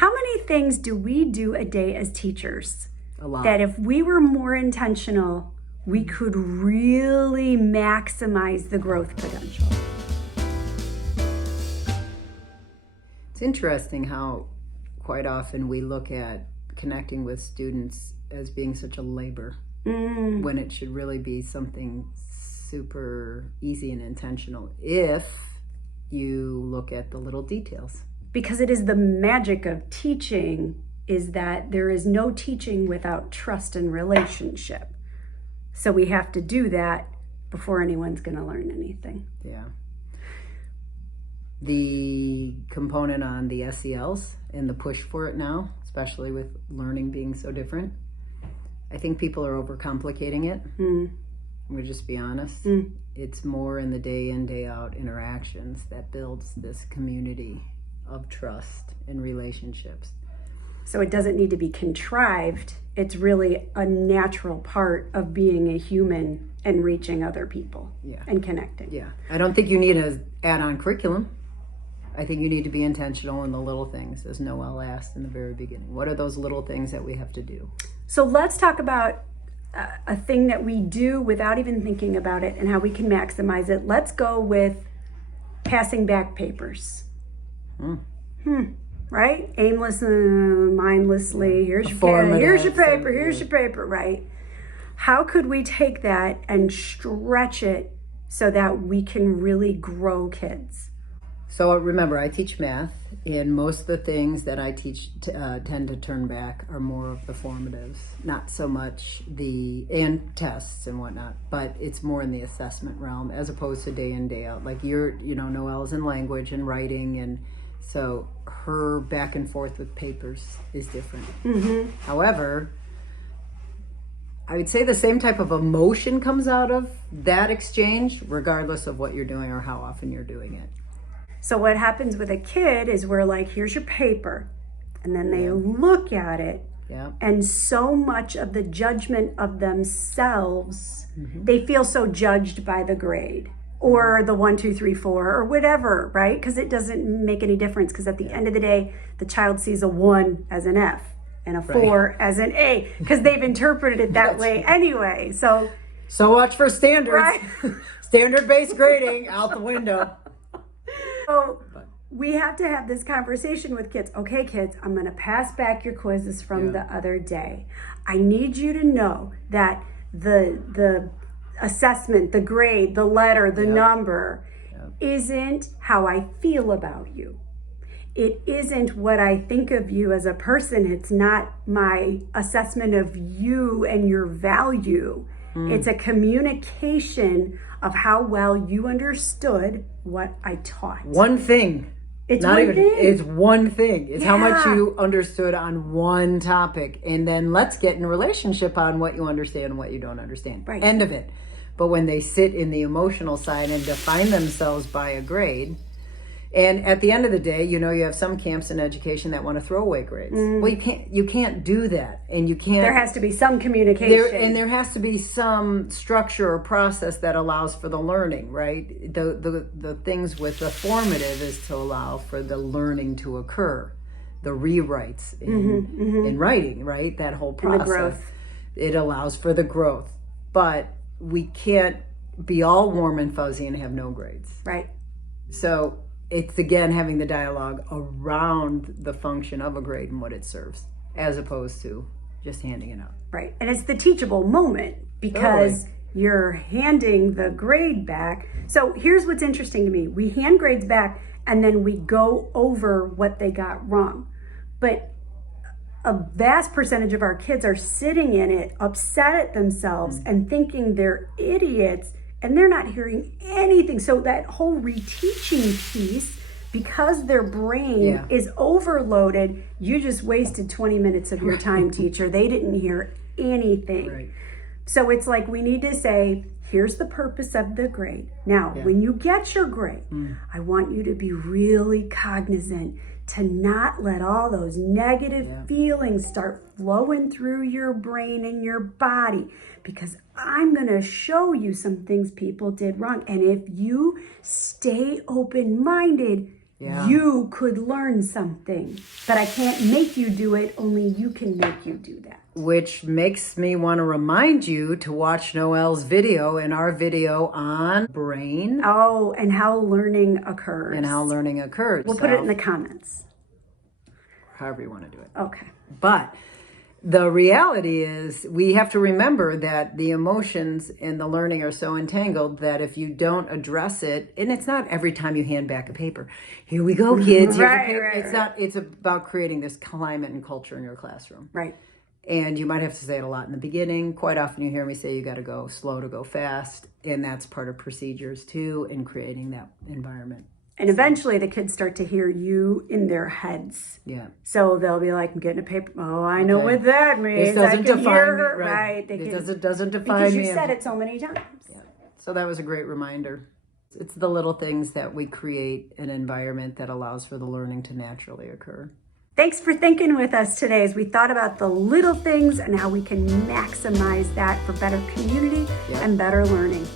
How many things do we do a day as teachers A lot. that if we were more intentional, we could really maximize the growth potential? It's interesting how quite often we look at connecting with students as being such a labor when it should really be something super easy and intentional if you look at the little details. Because it is the magic of teaching is that there is no teaching without trust and relationship. So we have to do that before anyone's going to learn anything. Yeah. The component on the SELs and the push for it now, especially with learning being so different, I think people are overcomplicating it. I'm going to just be honest. It's more in the day in, day out interactions that builds this community of trust and relationships. So it doesn't need to be contrived. It's really a natural part of being a human and reaching other people and connecting. Yeah. I don't think you need an add-on curriculum. I think you need to be intentional in the little things, as Noelle asked in the very beginning. What are those little things that we have to do? So let's talk about a thing that we do without even thinking about it and how we can maximize it. Let's go with passing back papers. Right? Aimless and mindlessly. Here's your paper. Here's your paper. Right? How could we take that and stretch it so that we can really grow kids? So remember, I teach math, and most of the things that I teach tend to turn back are more of the formatives, not so much and tests and whatnot, but it's more in the assessment realm as opposed to day in, day out. Like Noelle's in language and writing, and so her back and forth with papers is different. However, I would say the same type of emotion comes out of that exchange, regardless of what you're doing or how often you're doing it. So what happens with a kid is we're like, here's your paper. And then they look at it. Yeah. And so much of the judgment of themselves, they feel so judged by the grade or the 1, 2, 3, 4 or whatever, right? Because it doesn't make any difference. Because at the end of the day, the child sees a 1 as an F and a 4 as an A because they've interpreted it that way anyway. So watch for standards. Right? Standard-based grading out the window. So we have to have this conversation with kids. Okay, kids, I'm going to pass back your quizzes from the other day. I need you to know that the assessment, the grade, the letter, the number isn't how I feel about you. It isn't what I think of you as a person. It's not my assessment of you and your value. It's a communication of how well you understood what I taught. One thing. It's one thing. It's how much you understood on one topic. And then let's get in a relationship on what you understand and what you don't understand. Right. End of it. But when they sit in the emotional side and define themselves by a grade, and at the end of the day, you have some camps in education that want to throw away grades. Well, you can't do that, and you can't. There has to be some communication, there has to be some structure or process that allows for the learning, right? The things with the formative is to allow for the learning to occur, the rewrites in writing, right? That whole process. And the growth. It allows for the growth, but we can't be all warm and fuzzy and have no grades, right? So it's again having the dialogue around the function of a grade and what it serves, as opposed to just handing it out. Right. And it's the teachable moment because you're handing the grade back. So here's what's interesting to me. We hand grades back and then we go over what they got wrong. But a vast percentage of our kids are sitting in it, upset at themselves and thinking they're idiots. And they're not hearing anything. So that whole reteaching piece, because their brain is overloaded, you just wasted 20 minutes of your time, teacher. They didn't hear anything. Right. So it's like we need to say, here's the purpose of the grade. Now, when you get your grade, I want you to be really cognizant to not let all those negative feelings start flowing through your brain and your body, because I'm going to show you some things people did wrong. And if you stay open-minded, Yeah. You could learn something, but I can't make you do it. Only you can make you do that. Which makes me want to remind you to watch Noelle's video and our video on brain. Oh, and how learning occurs. And how learning occurs. We'll put it in the comments. However you want to do it. Okay. But the reality is we have to remember that the emotions and the learning are so entangled that if you don't address it, and it's not every time you hand back a paper, here we go, kids. It's about creating this climate and culture in your classroom. Right. And you might have to say it a lot in the beginning. Quite often you hear me say you got to go slow to go fast. And that's part of procedures too, in creating that environment. And eventually the kids start to hear you in their heads. Yeah. So they'll be like, I'm getting a paper. Oh, I know what that means. This doesn't define me. Right. It doesn't define because me. you said it so many times. Yeah. So that was a great reminder. It's the little things that we create an environment that allows for the learning to naturally occur. Thanks for thinking with us today as we thought about the little things and how we can maximize that for better community and better learning.